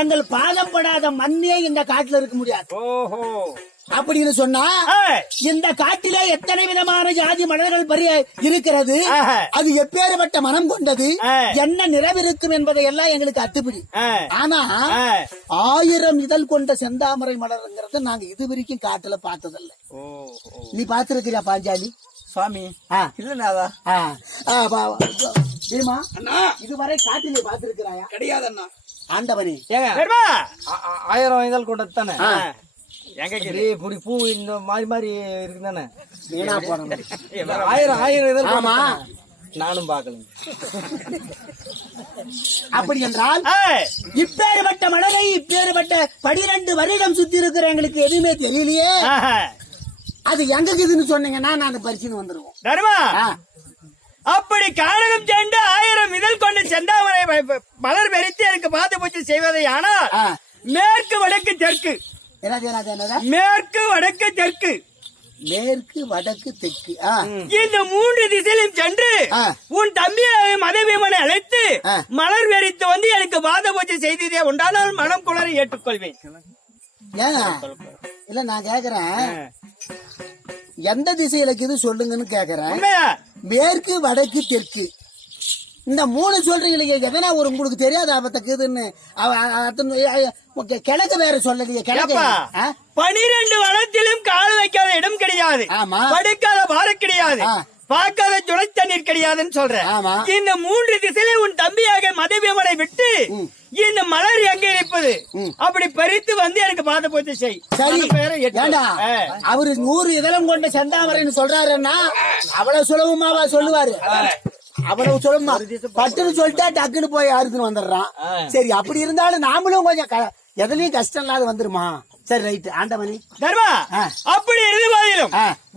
எங்கள் பாதம் படாத மண்ணே இந்த காட்டுல இருக்க முடியாது. ஓஹோ அப்படின்னு சொன்னா இந்த காட்டிலே எத்தனை விதமான ஜாதி மலர்கள் இருக்கிறது, அது எப்பேற்பட்ட மனம் கொண்டது, என்ன நிறைவிருக்கும் என்பதை எல்லாம் எங்களுக்கு அத்துப்பிடி. ஆனா 1000 இதழ் கொண்ட செந்தாமரை மலர்ங்கிறத நாங்க இது வரைக்கும் காட்டுல பார்த்ததில்ல. நீ பாத்துருக்கிறியா பாஞ்சாலி? சுவாமி இல்ல இதுவரை காட்டிலே பாத்துருக்கிறாயா? கிடையாது அண்ணா. ஆண்டவனே 1000 இதழ் கொண்டது தானே எங்க பூ இந்த மாதிரி மாதிரி இருக்குதானே? 1000 இதழ். ஆமா நானும் பாக்கல. அப்படி என்றால் இப்பேற்பட்ட மலரை இப்பேற்பட்ட 12 வருடம் சுத்தி இருக்கிற எங்களுக்கு எதுவுமே தெரியலையே. அது எங்க இருக்குதுன்னு சொன்னீங்கன்னா நாங்க பரிசுன்னு வந்துருவோம். தர்மா அப்படி கானகம் சென்று 1000 இதழ் கொண்டு செந்தாமரை மலர் வெறித்து எனக்கு பார்த்து பூச்சி செய்வதை ஆனால் மேற்கு வடக்கு தெற்கு. மேற்கு வடக்கு தெற்கு. மேற்கு வடக்கு தெற்கு இந்த 3 திசையிலும் சென்று உன் தம்பியை மதபீமனை அழைத்து மலர் வெறித்து வந்து எனக்கு பாத பூஜை செய்ததே உண்டானால் மனம் குளரை ஏற்றுக்கொள்வேன். இல்ல நான் கேக்குறேன், எந்த திசையில இது சொல்லுங்கன்னு கேக்குறேன். மேற்கு வடக்கு தெற்கு இந்த 3 சொல்றீங்களே, எதனா ஒரு உங்களுக்கு தெரியாத ஆபத்துக்குதுன்னு கிழக்கு வேற சொல்லலையே. கிழக்கு 12 வனத்திலும் கால் வைக்காத இடம் கிடையாது, படுக்காத பாரம் கிடையாது, பார்க்காத சுழை தண்ணீர் கிடையாதுன்னு சொல்றேன். இந்த 3 திசையில உன் தம்பியாக மதபீமனை விட்டு இந்த மலர் எங்க இருப்பது அப்படி பறித்து வந்து எனக்கு பார்த்து போச்சு செய். அவரு 100 இதழம் கொண்ட செந்தாமரைன்னு சொல்றாருன்னா அவ்வளவு சுலபமாவா சொல்லுவாரு? அவ்வளவு சுலபமா பட்டுன்னு சொல்லிட்டா டக்குன்னு போய் அறுத்துன்னு வந்துடுறான். சரி, அப்படி இருந்தாலும் நாமளும் கொஞ்சம் எதுலயும் கஷ்டம் இல்லாத வந்துருமா? சரி ரைட் ஆண்டவனி. தர்மா அப்படி இருந்து போதிலும்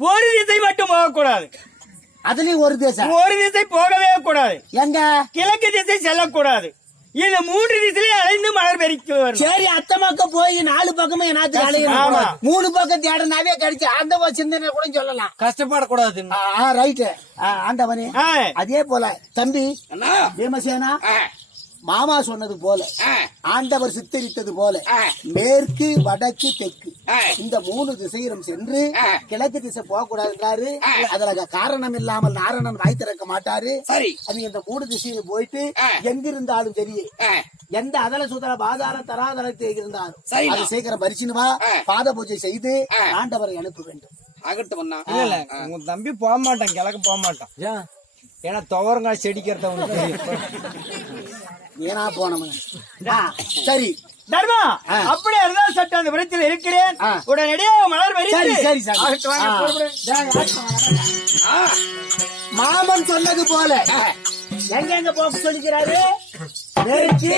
ஒரு திசை மட்டும் போகக்கூடாது. அதுலயும் ஒரு திசை போகவே கூடாது. எங்க? கிழக்கு திசை செல்லக்கூடாது. இந்த 3 திசையிலே அலைந்து மலர் பெருக்கி வரும். சரி, அத்த பக்கம் போய் 4 பக்கமும் என்னாச்சு அலையணும். 3 பக்கம் தேடனாவே கிடைச்சு அந்த சிந்தனை கூட சொல்லலாம். கஷ்டப்படக்கூடாது. ரைட்டு ஆண்டவனே. அதே போல தம்பி பீமசேனா மாமா சொன்னது போல, ஆண்டவர் சித்தரித்தது போல மேற்கு வடக்கு தெற்கு இந்த 3 திசையிலும் சென்று கிழக்கு திசை போக கூடாதுன்றாரு. அதுல காரணம் இல்லாமல் நாரணன் வாய் திறக்க மாட்டாரு. அது இந்த 3 திசையில போயிட்டு எங்கிருந்தாலும் சரி, எந்த அதல சுதல பாதாள தராதலத்தை இருந்தாலும் அது சீக்கிரம் பரிசினுவா பாத பூஜை செய்து ஆண்டவரை அனுப்ப வேண்டும். ஆகட்டும். இல்ல உங்க தம்பி போக மாட்டான், கிழக்கு போக மாட்டான். ஏன்னா துவரங்காய் செடிக்கிறத ஏனா போனவன். சரி தர்மா அப்படியே இருந்தால் சட்ட அந்த விடத்தில் இருக்கிறேன். உடனடியாக மலர் வரி. மாமன் சொன்னது போல எங்க போக சொல்லிக்கிறாரு? மேற்கு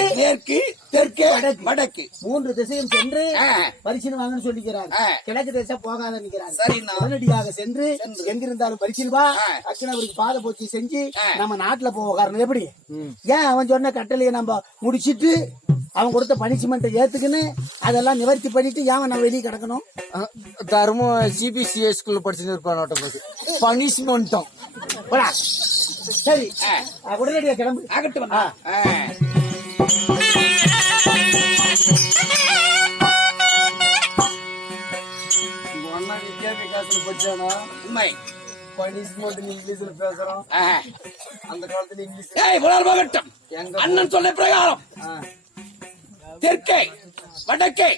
தெற்கு வடக்கு 3 திசையும் சென்று பரிசீலனை வாங்கன்னு சொல்லிக்கிறாரு. கிழக்கு திசை போகாத நிக்கிறாரு. உடனடியாக சென்று எங்கிருந்தாலும் பரிசீலவா அக்கன அவருக்கு பாத பூச்சி செஞ்சு நம்ம நாட்டுல போக காரணம் எப்படி? ஏன் அவன் சொன்ன கட்டளையை நம்ம முடிச்சிட்டு அவன் கொடுத்த பனிஷ்மெண்ட் ஏத்துக்குன்னு அதெல்லாம் நிவர்த்தி பண்ணிட்டு ஏன் நம்ம வெளியே கிடக்கணும்? தர்மம் சிபிசிஐ ஸ்கூல்ல படிச்சுட்டு இருப்பான். பனிஷ்மெண்ட்டும் சரி, உடனடியாக கிளம்பு. ஆகட்டும். படிச்சானா உண்மை பனிஷ்மெண்ட் இங்கிலீஷ்ல பேசுறோம். அந்த காலத்துல இங்கிலீஷ். போகட்டும். அண்ணன் சொன்ன பிரகாரம் தெற்கை வடக்கை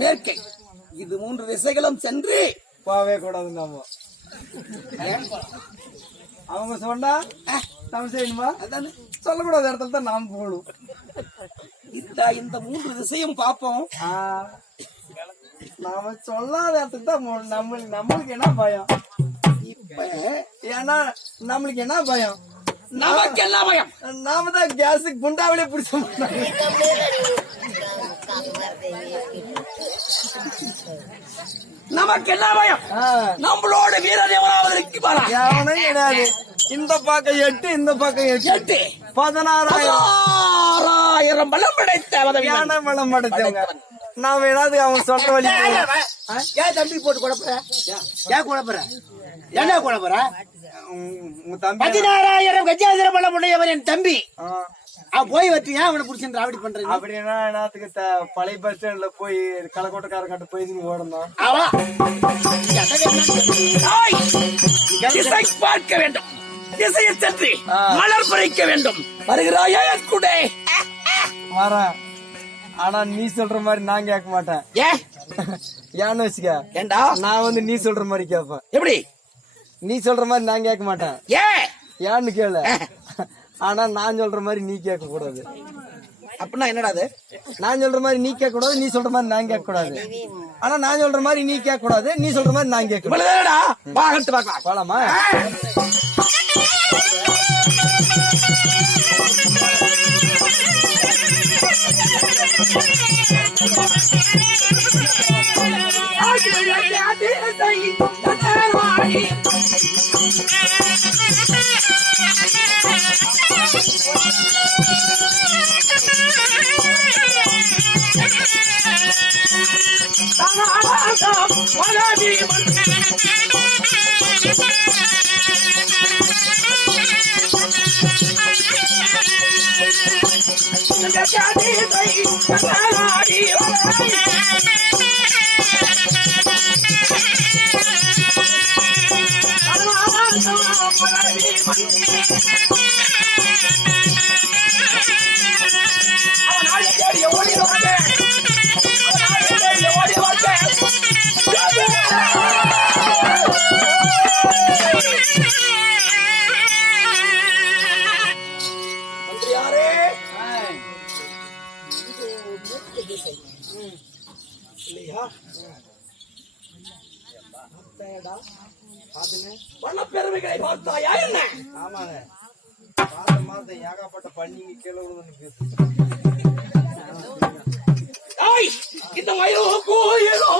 மேற்கை இது 3 திசைகளும் சென்று போவே கூடாது. நாம அவங்க சொன்னா நம்ம செய்யணுமா? அதானே சொல்லக்கூடாத இடத்துல தான் நாம் போகணும். இந்த 3 திசையும் பார்ப்போம். நாம சொல்லாத இடத்துக்கு தான் நம்மளுக்கு என்ன பயம்? ஏன்னா நம்மளுக்கு என்ன பயம்? நமக்கு என்ன பயம்? நாம தான் கேஸுக்கு குண்டாவிலே பிடிச்ச நமக்கு என்ன பயம்? நம்மளோட வீரர் எவனாவது எவனும் கிடையாது. இந்த பக்கம் 8 இந்த பக்கம் 8 16,000 பலம் படைத்த பலம் படைத்தவங்க. நாம ஏதாவது அவன் சொல்ற வழி. ஏன் தம்பி போட்டு குழப்பற? ஏன் குழப்பற? என்ன குழப்பற? 16,000 கஜாதிர பலம் உடையவன் என் தம்பி. போய் வச்சு ஏன் அவனை புடிச்சு அப்படி பண்றீங்க? அப்படின்னா என்னத்துக்கு பழைய பஸ் ஸ்டாண்ட்ல போய் கலக்கோட்டக்காரன் கட்ட போய் ஓடணும். பார்க்க வேண்டும், திசையை சென்று மலர் பறிக்க வேண்டும். வருகிறாயா கூட? வரேன். ஆனா நீ சொல்ற மாதிரி நான் கேட்க மாட்டேன். ஏன்னு வச்சுக்க, ஏண்டா நான் வந்து நீ சொல்ற மாதிரி கேட்பேன். எப்படி? நீ சொல்ற மாதிரி நான் கேட்க மாட்டேன். ஏன்னு கேளு. ஆனா நான் சொல்ற மாதிரி நீ கேட்க கூடாது. அப்படின்னா என்னடா அது? நான் சொல்ற மாதிரி நீ கேட்க கூடாது, நீ சொல்ற மாதிரி நான் கேட்க கூடாது. ஆனா நான் சொல்ற மாதிரி நீ கேட்க கூடாது, நீ சொல்ற மாதிரி நான் கேட்க கூடாது. போலாமா? பெருமைகளை பார்த்தாயா என்ன? ஆமாங்க, ஏகப்பட்ட பண்ணிங்க கீழே விழுந்து. இந்த மயிலோ கோயிலோ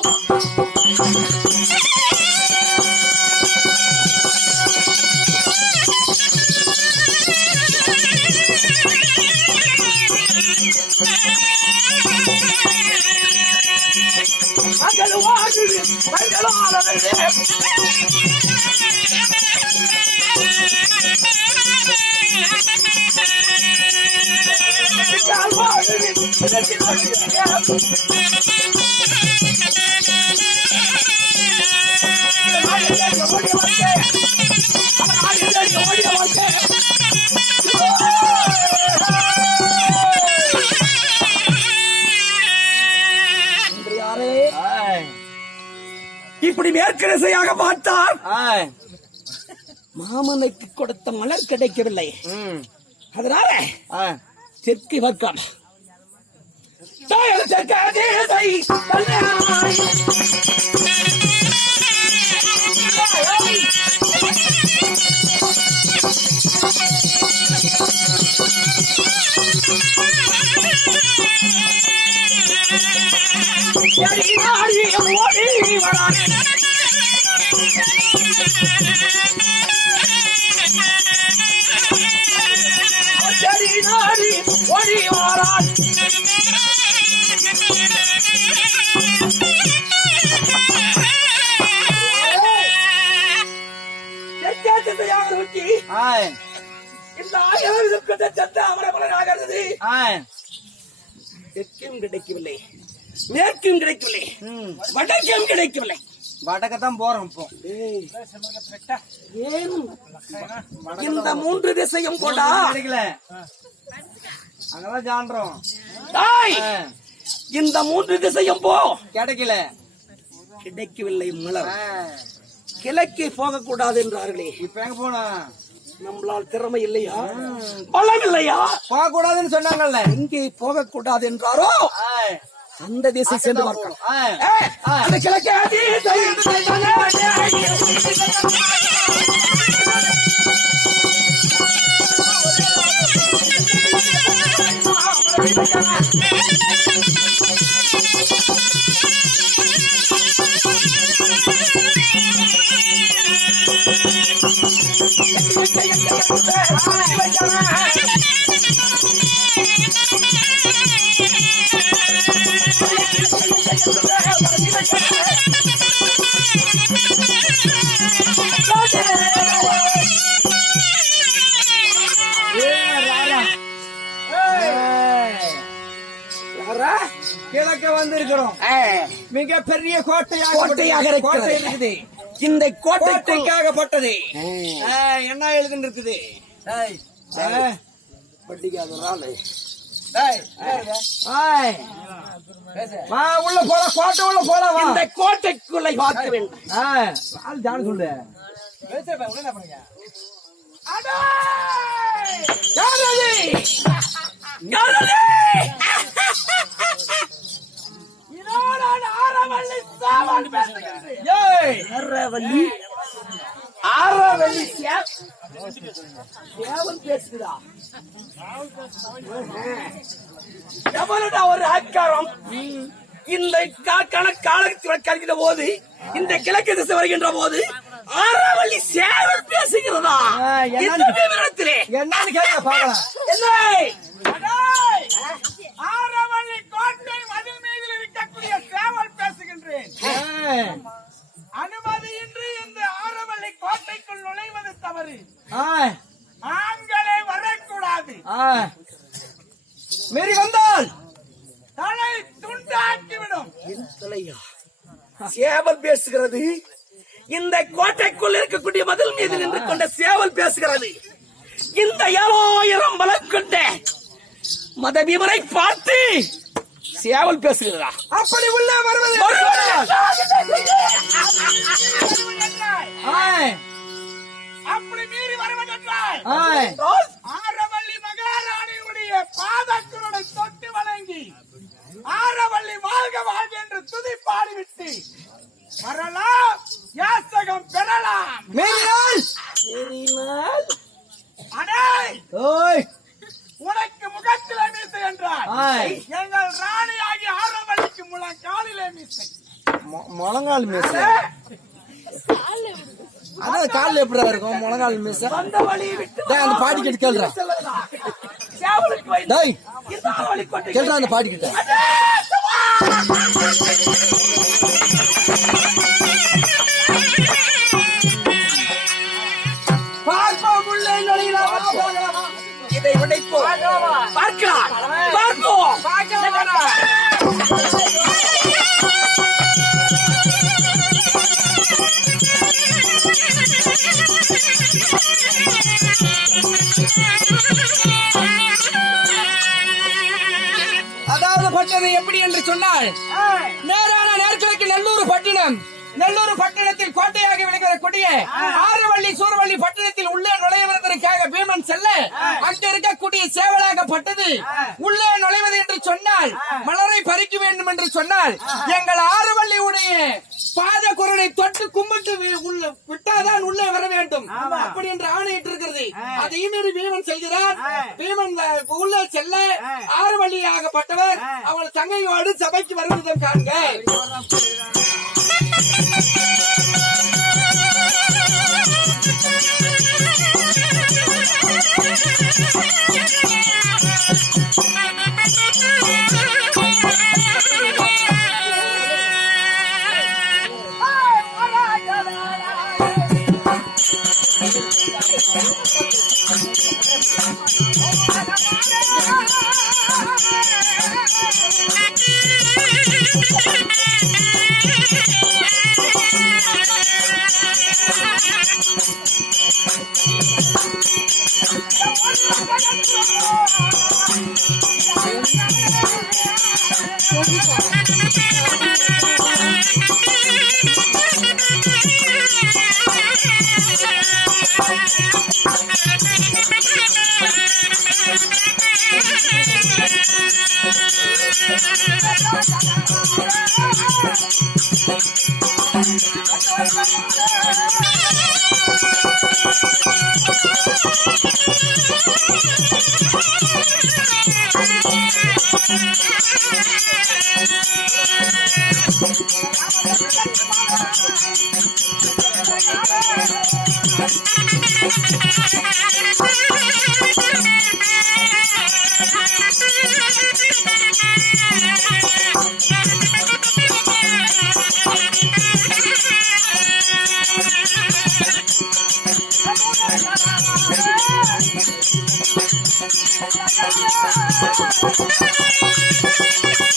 இப்படி மேற்கு திசையாக பார்த்தால் மாமனுக்கு கொடுத்த மலர் கிடைக்கவில்லை. அதனால தெற்கு பக்கம் ஓடி வாரான். இந்த 1000 சத்த அமரமலனாகிறது. தெற்கும் கிடைக்கவில்லை, மேற்கும் கிடைக்கவில்லை, வடக்கும் கிடைக்கவில்லை. வடக்கத்தான் போறோம் இப்போ. இந்த 3 திசையும் போட்டா கிடைக்கல, அங்கதான் ஜான்றோம். இந்த 3 திசையும் போ, கிடைக்கல, கிடைக்கவில்லை மலர். கிழக்கே போக கூடாது என்றார்களே, இப்ப எங்க போனா? நம்மளால் திறமை இல்லையா, பலம் இல்லையா? போக கூடாதுன்னு சொன்னாங்கல்ல, எங்கே போக கூடாது என்றாரோ அந்த திசை சென்று பார்க்கலாம். அந்த கிழக்கே கிழக்க வந்திருக்கிறோம். மிக பெரிய கோட்டையாக இருக்குது. இந்த கோட்டைக்காகப்பட்டது. என்ன எழுதுன்னு இருக்குது? உள்ள போல கோட்டை உள்ள போல இந்த கோட்டைக்குள்ளே பார்க்க வேண்டும். சொல்லு ஆரவள்ளி சேவல் பேசுகிறா. எவனடா ஒரு ஆட்காரம் இந்த காலத்தில் கருகிற போது, இந்த கிழக்கு திசை வருகின்ற போது ஆரவள்ளி சேவல் பேசுகிறதா? என்னன்னு கேட்க பாக்கலாம். ஆரவள்ளி கோட்டை மதில் மீது இருக்கக்கூடிய சேவல் பேசுகின்றேன். அனுமதியின்றி இந்த ஆரவள்ளி கோட்டைக்குள் நுழைவது தவறு. ஆண்களே வரக்கூடாது. மீறி வந்தால் தலை துண்டாக்கிவிடும். சேவல் பேசுகிறது. இந்த கோட்டைக்குள் இருக்கக்கூடிய மதில் மீது நின்று கொண்ட சேவல் பேசுகிறது. இந்த 7000 பலம் கொண்ட மதபீமரை பார்த்து சேவல் பேசுகிறதா? அப்படி உள்ளே வருவது அப்படி மீறி வருவதென்றால் ஆரவள்ளி மகாராணியுடைய பாதத்தினுடைய தொட்டு வணங்கி ஆரவள்ளி வாழ்க வாழ்க என்று துதி பாடிவிட்டு வரலாம், யாசகம் பெறலாம். உனக்கு முகத்திலே மீசை என்றால் எங்கள் ராணியாகி ஆரவள்ளிக்கு முழங்காலிலே மீசை. முழங்கால் மீசை அதான் காலில் எப்படி இருக்கும்? முழங்கால் மீசை அந்த வழியை விட்டு அந்த பாட்டி கிட்ட கேள்றா. கேள்றா அந்த பாட்டி கிட்ட. பார்ப்போம் உள்ளே நுழையலாமா போகலாமா? இதை உடைப்போம், பார்க்கலாம், பார்ப்போம். அதாவது பட்டது எப்படி என்று சொன்னால், நேரான நேர்கிழக்கு நல்லூர் பட்டினம். நல்லூர் பட்டணத்தில் கோட்டையாக விளங்குகிற கொடிய ஆரவள்ளி சூரவள்ளி பட்டணத்தில் உள்ளே நுழைவதற்காக பீமன் செல்ல அங்க இருக்கக்கூடிய சேவலாகப்பட்டது. உள்ளே நுழைவது என்று சொன்னால் மலரை பறிக்க வேண்டும் என்று சொன்னால் எங்கள் ஆரவள்ளி உடைய பாத குரலை தொட்டு கும்பிட்டு விட்டாதான் உள்ளே வர வேண்டும் அப்படி என்று ஆணையிட்டு இருக்கிறது. அதையும் மீறி பீமன் செல்கிறார். பீமன் உள்ளே செல்ல ஆரவள்ளியாகப்பட்டவர் அவள் தங்கையோடு சபைக்கு வருவதை காண்க.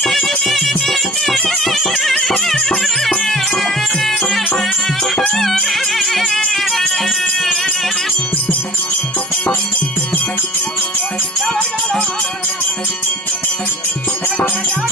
Thank you. Hey!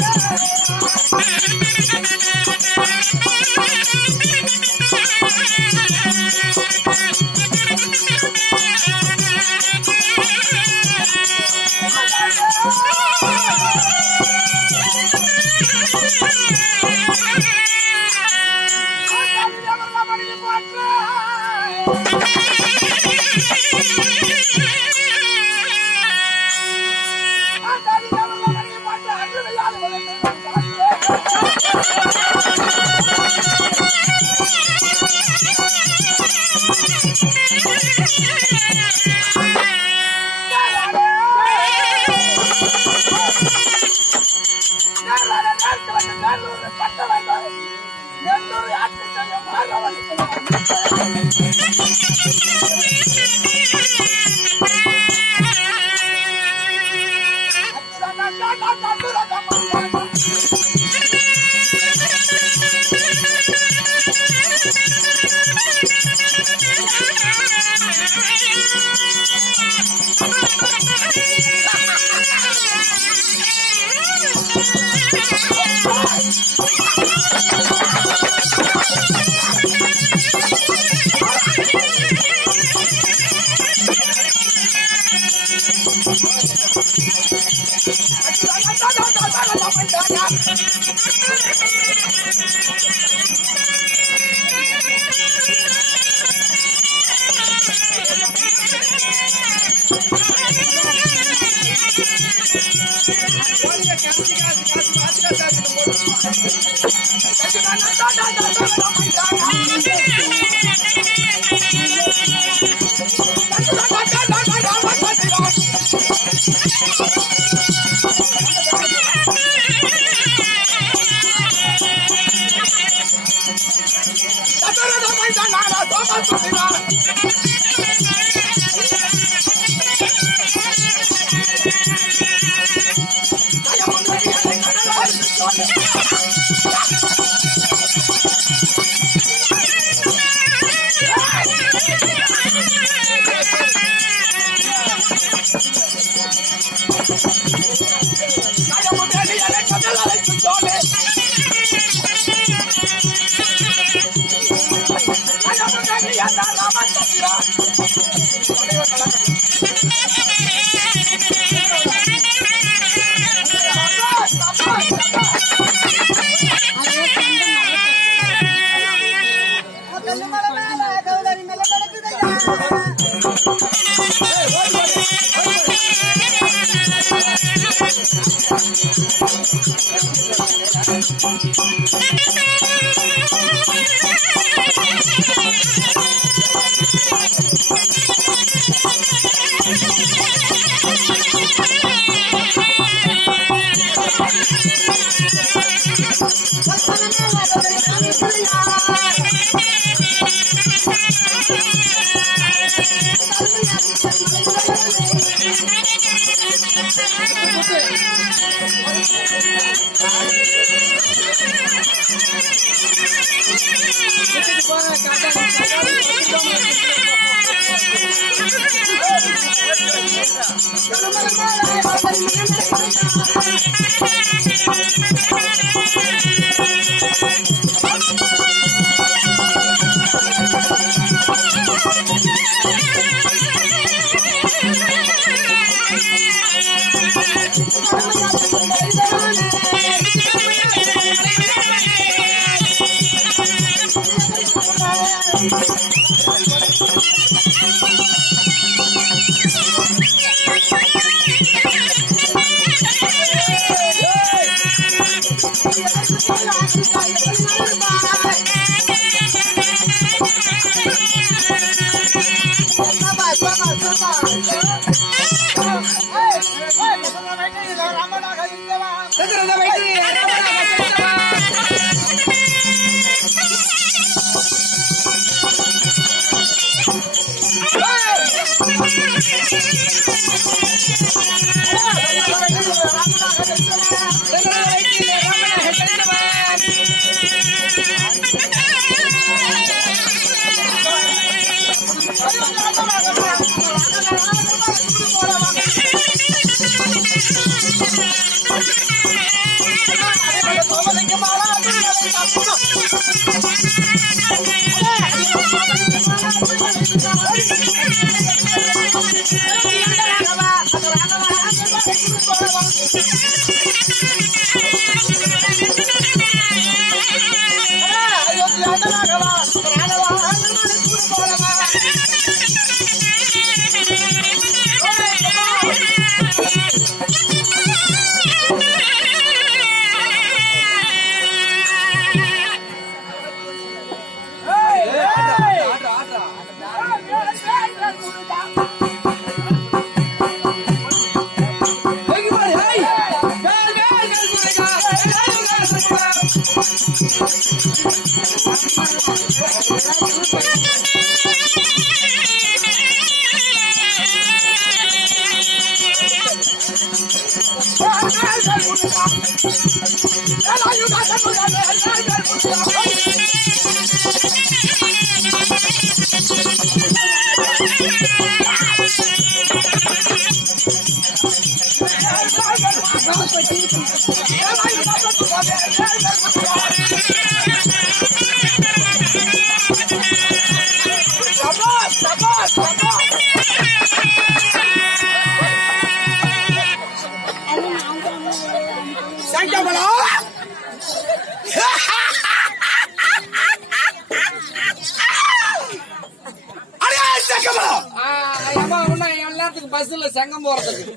எல்லாத்துக்கும் பஸ்ல செங்கம் போறதுக்கு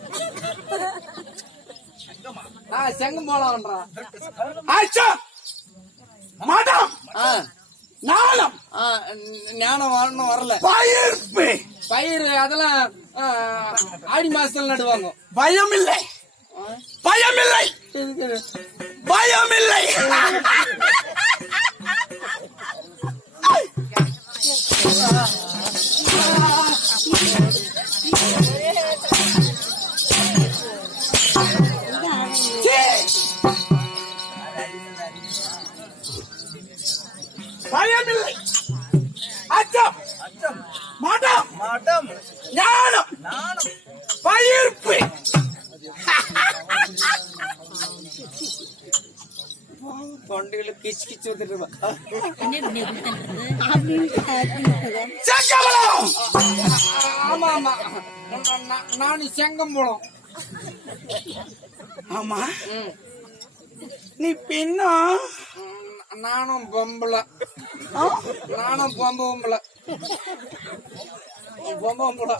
செங்கம் போலாம்ன்றா மடம் நாணம் ஞானம் வரணும் வரல பயிர் அதெல்லாம் ஆடி மாசத்துல நடுவாங்க பயம் இல்லை பயமில்லை பயமில்லை பயமில்லை அச்சம் மடம் மடம் ஞானம் ஞானம் பயிர்ப்பு தொண்டையில கிச்சு கிச்சு வந்துட்டு ஆமா ஆமா நானு செங்கம்பழம் ஆமா நீ பின்னா நானும் பொம்பளை நானும் பொம்பளை பொம்பளை